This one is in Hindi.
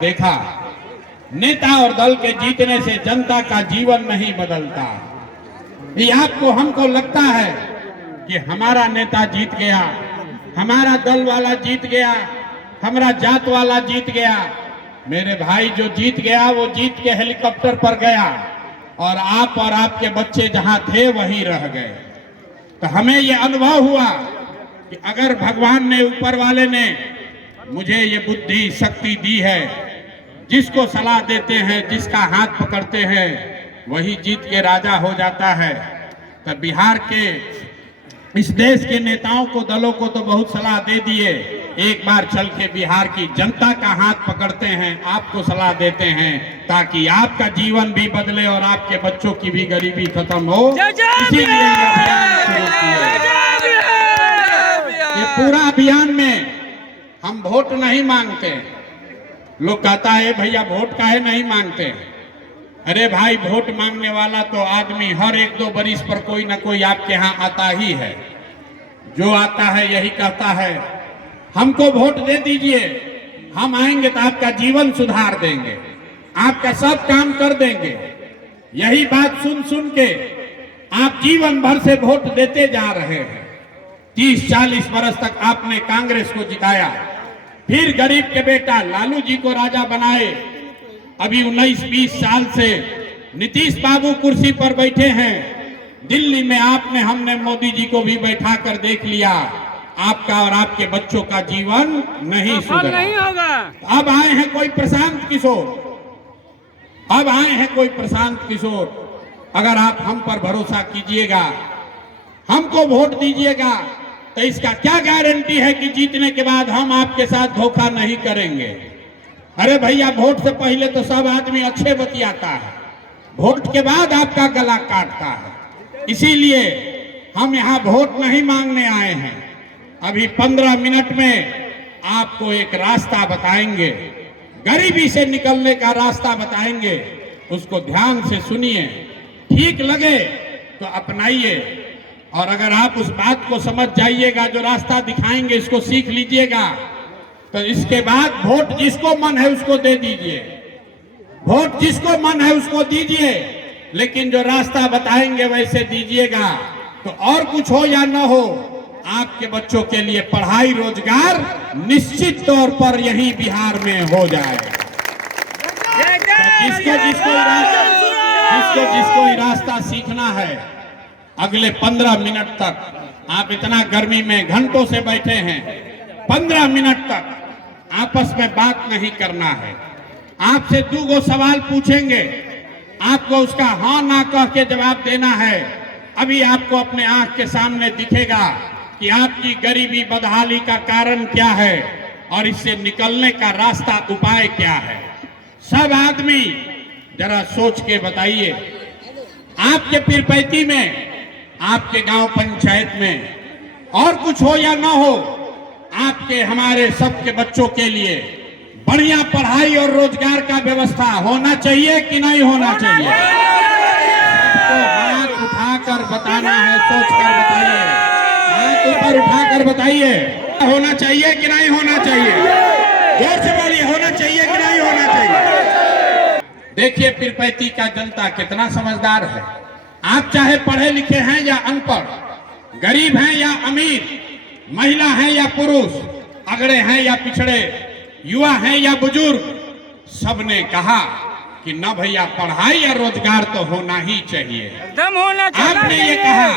देखा, नेता और दल के जीतने से जनता का जीवन नहीं बदलता। ये आपको हमको लगता है कि हमारा नेता जीत गया, हमारा दल वाला जीत गया, हमारा जात वाला जीत गया। मेरे भाई, जो जीत गया वो जीत के हेलीकॉप्टर पर गया और आपके बच्चे जहां थे वहीं रह गए। तो हमें ये अनुभव हुआ कि अगर भगवान ने, ऊपर वाले ने मुझे ये बुद्धि शक्ति दी है, जिसको सलाह देते हैं, जिसका हाथ पकड़ते हैं, वही जीत के राजा हो जाता है। तो बिहार के, इस देश के नेताओं को, दलों को तो बहुत सलाह दे दिए, एक बार चल के बिहार की जनता का हाथ पकड़ते हैं, आपको सलाह देते हैं, ताकि आपका जीवन भी बदले और आपके बच्चों की भी गरीबी खत्म हो। इसीलिए ये अभियान शुरू किया। ये पूरा अभियान में हम वोट नहीं मांगते। लोग कहता है भैया वोट काहे नहीं मांगते। अरे भाई, वोट मांगने वाला तो आदमी हर एक दो बरिस पर कोई ना कोई आपके यहाँ आता ही है। जो आता है यही कहता है हमको वोट दे दीजिए, हम आएंगे तो आपका जीवन सुधार देंगे, आपका सब काम कर देंगे। यही बात सुन सुन के आप जीवन भर से वोट देते जा रहे हैं। 30-40 वर्ष तक आपने कांग्रेस को जिताया, फिर गरीब के बेटा लालू जी को राजा बनाए। अभी 19-20 साल से नीतीश बाबू कुर्सी पर बैठे हैं। दिल्ली में हमने मोदी जी को भी बैठा कर देख लिया। आपका और आपके बच्चों का जीवन नहीं सुधरा, नहीं होगा। अब आए हैं कोई प्रशांत किशोर, अगर आप हम पर भरोसा कीजिएगा, हमको वोट दीजिएगा, तो इसका क्या गारंटी है कि जीतने के बाद हम आपके साथ धोखा नहीं करेंगे। अरे भैया, वोट से पहले तो सब आदमी अच्छे बतियाता है, वोट के बाद आपका गला काटता है। इसीलिए हम यहाँ वोट नहीं मांगने आए हैं। अभी 15 मिनट में आपको एक रास्ता बताएंगे, गरीबी से निकलने का रास्ता बताएंगे। उसको ध्यान से सुनिए, ठीक लगे तो अपनाइए, और अगर आप उस बात को समझ जाइएगा, जो रास्ता दिखाएंगे इसको सीख लीजिएगा, तो इसके बाद वोट जिसको मन है उसको दे दीजिए, वोट जिसको मन है उसको दीजिए, लेकिन जो रास्ता बताएंगे वैसे दीजिएगा। तो और कुछ हो या न हो, आपके बच्चों के लिए पढ़ाई, रोजगार निश्चित तौर पर यही बिहार में हो जाएगा। तो जिसको रास्ता सीखना है, अगले 15 मिनट तक, आप इतना गर्मी में घंटों से बैठे हैं, 15 मिनट तक आपस में बात नहीं करना है। आपसे 2 सवाल पूछेंगे, आपको उसका हाँ ना कह के जवाब देना है। अभी आपको अपने आंख के सामने दिखेगा कि आपकी गरीबी, बदहाली का कारण क्या है और इससे निकलने का रास्ता, उपाय क्या है। सब आदमी जरा सोच के बताइए, आपके पीरपैती में, आपके गांव पंचायत में, और कुछ हो या ना हो, आपके, हमारे सबके बच्चों के लिए बढ़िया पढ़ाई और रोजगार का व्यवस्था होना चाहिए कि नहीं होना चाहिए। तो हाथ उठाकर बताना है, सोचकर बताइए, हाथ ऊपर उठाकर बताइए, होना चाहिए कि नहीं होना चाहिए। जोर से बोलिए, होना चाहिए कि नहीं होना चाहिए। देखिए पीरपैती का जनता कितना समझदार है। आप चाहे पढ़े लिखे हैं या अनपढ़, गरीब हैं या अमीर, महिला हैं या पुरुष, अगड़े हैं या पिछड़े, युवा हैं या बुजुर्ग, सबने कहा कि न भैया, पढ़ाई या रोजगार तो होना ही चाहिए। एकदम होना चाहिए। आपने ये कहा